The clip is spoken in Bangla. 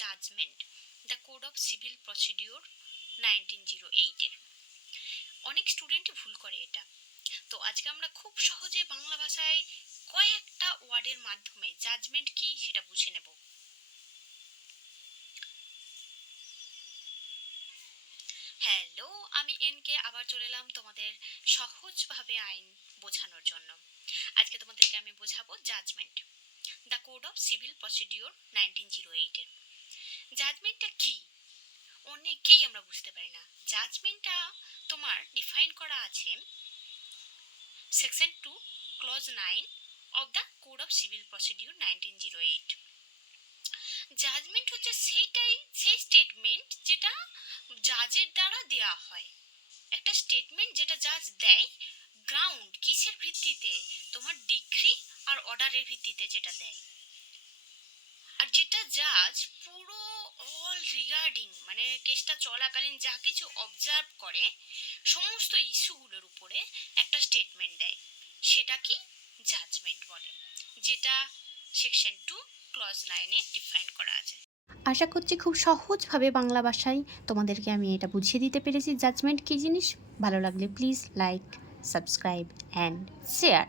Judgement, the code of civil procedure 1908-এর। অনেক স্টুডেন্টই ভুল করে এটা। তো আজকে আমরা খুব সহজে বাংলা ভাষায় কয়েকটা ওয়ার্ডের মাধ্যমে জাজমেন্ট কি সেটা বুঝে নেব। হ্যালো, আমি এনকে আবার চলে এলাম তোমাদের সহজভাবে আইন বোঝানোর জন্য। আজকে তোমাদেরকে আমি বোঝাবো judgment, the code of civil procedure 1908-এর। জাজমেন্টটা কি অনেকেই আমরা বুঝতে পারি না। জাজমেন্টটা তোমার ডিফাইন করা আছে section 2 clause 9 of the code of civil procedure 1908। Judgement হচ্ছে সেই স্টেটমেন্ট যেটা জাজের দ্বারা দেয়া হয়। একটা স্টেটমেন্ট যেটা জাজ দেয় গ্রাউন্ড কিসের ভিত্তিতে? তোমার ডিক্রি আর অর্ডারের ভিত্তিতে যেটা দেয়। আর যেটা জাজ পুরো অল রিগার্ডিং মানে কেসটা চলাকালীন যা কিছু অবজার্ভ করে সমস্ত ইস্যুগুলোর উপরে একটা স্টেটমেন্ট দেয়, সেটা কি জাজমেন্ট বলে, যেটা সেকশন 2 ক্লজ 9-এ ডিফাইন করা আছে। আশা করছি খুব সহজভাবে বাংলা ভাষায় তোমাদেরকে আমি এটা বুঝিয়ে দিতে পেরেছি জাজমেন্ট কী জিনিস। ভালো লাগলে please like, subscribe and share.